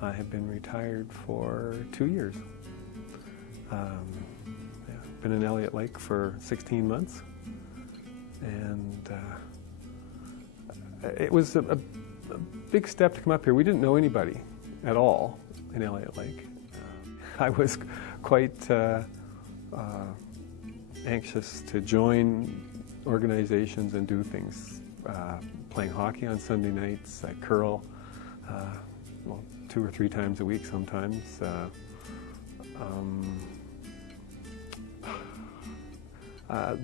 I have been retired for 2 years. Been in Elliott Lake for 16 months, and it was a big step to come up here. We didn't know anybody at all in Elliott Lake. I was quite anxious to join organizations and do things, playing hockey on Sunday nights, I curl, well, 2 or 3 times a week sometimes.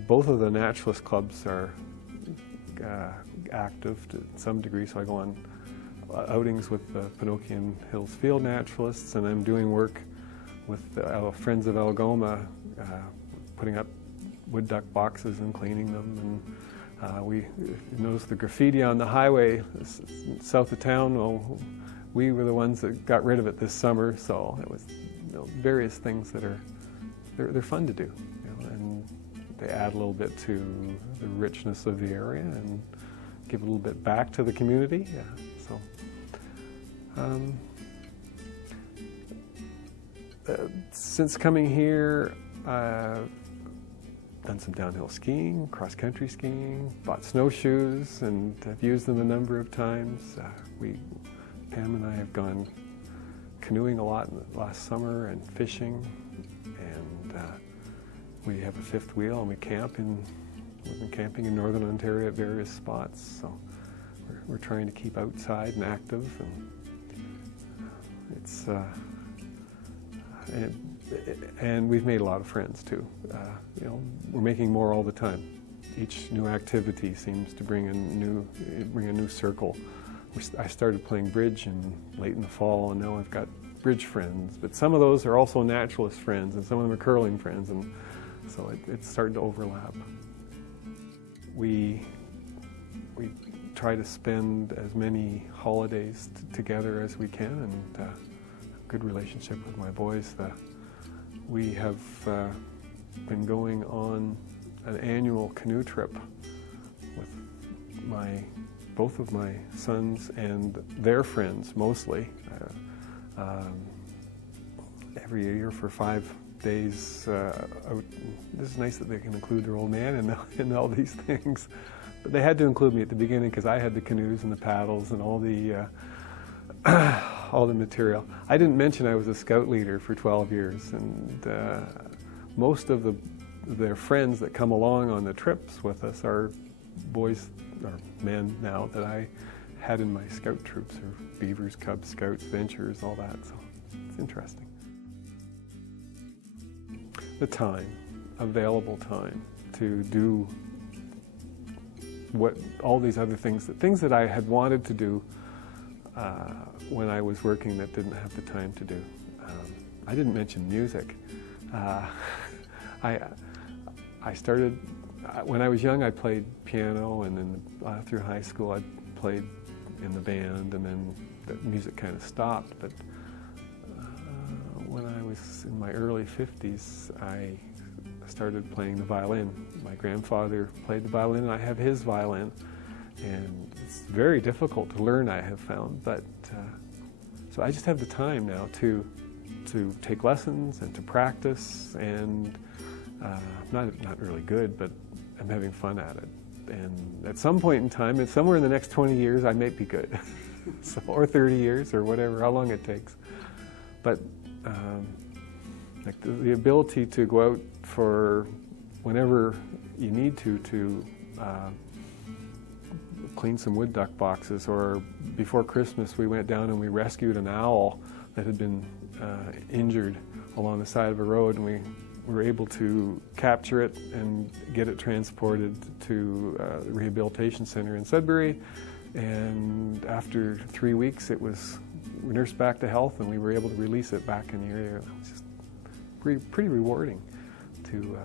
Both of the naturalist clubs are active to some degree, so I go on outings with the Pinocchian Hills Field Naturalists, and I'm doing work with Friends of Algoma, putting up wood duck boxes and cleaning them. And we noticed the graffiti on the highway south of town. Well, we were the ones that got rid of it this summer, so it was, you know, various things that are they're fun to do, you know, and they add a little bit to the richness of the area and give a little bit back to the community. Yeah, so. Since coming here, I've done some downhill skiing, cross-country skiing, bought snowshoes, and I've used them a number of times. Pam and I have gone canoeing a lot last summer and fishing, and we have a fifth wheel and we we've been camping in Northern Ontario at various spots, so we're trying to keep outside and active, and it's and we've made a lot of friends too. You know, we're making more all the time. Each new activity seems to bring a new circle. I started playing bridge late in the fall, and now I've got bridge friends. But some of those are also naturalist friends, and some of them are curling friends, and so it's starting to overlap. We try to spend as many holidays together as we can, and a good relationship with my boys. We have been going on an annual canoe trip with both of my sons and their friends, mostly, every year for 5 days out. This is nice that they can include their old man in all these things. But they had to include me at the beginning because I had the canoes and the paddles and all the material. I didn't mention I was a scout leader for 12 years, and most of their friends that come along on the trips with us are boys or men now that I had in my scout troops, or Beavers, Cubs, Scouts, Ventures, all that, so it's interesting. The time, available time to do all these other things that I had wanted to do when I was working that didn't have the time to do. I didn't mention music. I started, when I was young, I played piano, and then through high school I played in the band, and then the music kind of stopped. But when I was in my early 50s, I started playing the violin. My grandfather played the violin, and I have his violin. And it's very difficult to learn, I have found, but so I just have the time now to take lessons and to practice, and not really good, but I'm having fun at it. And at some point in time, and somewhere in the next 20 years, I might be good, so, or 30 years, or whatever, how long it takes. But like the ability to go out for whenever you need to clean some wood duck boxes, or before Christmas we went down and we rescued an owl that had been injured along the side of a road, and we were able to capture it and get it transported to the rehabilitation center in Sudbury, and after 3 weeks it was nursed back to health, and we were able to release it back in the area. It was just pretty rewarding to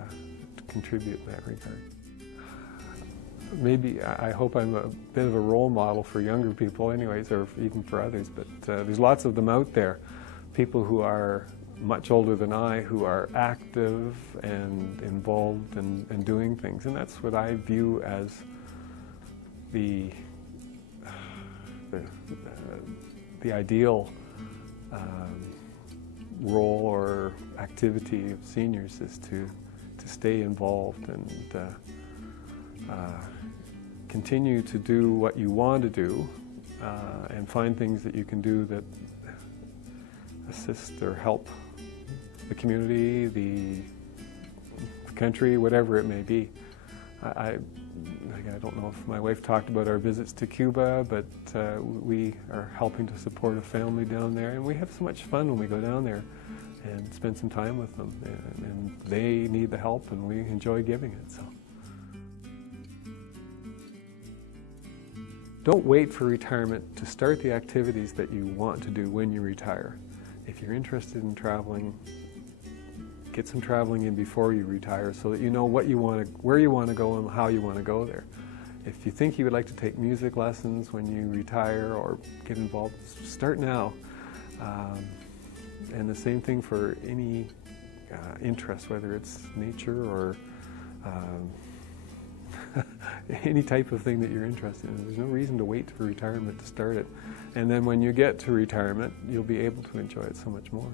contribute in that regard. Maybe, I hope I'm a bit of a role model for younger people anyways, or even for others, but there's lots of them out there, people who are much older than I, who are active and involved and doing things, and that's what I view as the ideal role or activity of seniors is to stay involved and continue to do what you want to do and find things that you can do that assist or help the community, the country, whatever it may be. I don't know if my wife talked about our visits to Cuba, but we are helping to support a family down there, and we have so much fun when we go down there and spend some time with them. And they need the help, and we enjoy giving it. So, don't wait for retirement to start the activities that you want to do when you retire. If you're interested in traveling, get some traveling in before you retire so that you know what you want to, where you want to go and how you want to go there. If you think you would like to take music lessons when you retire or get involved, start now. And the same thing for any interest, whether it's nature or any type of thing that you're interested in. There's no reason to wait for retirement to start it. And then when you get to retirement, you'll be able to enjoy it so much more.